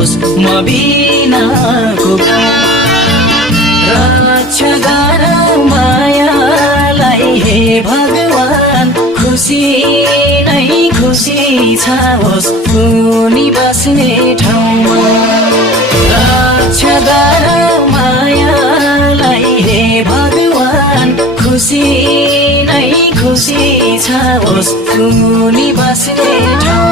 नहोस् म बिनाको रक्षा गर मायालाई हे भगवान खुसी नै खुसी छाओस् उनी बस्ने ठाउँमा रक्षा गर मायालाई हे भगवान खुसी नै खुसी छाओस् उनी बस्ने ठाउँमा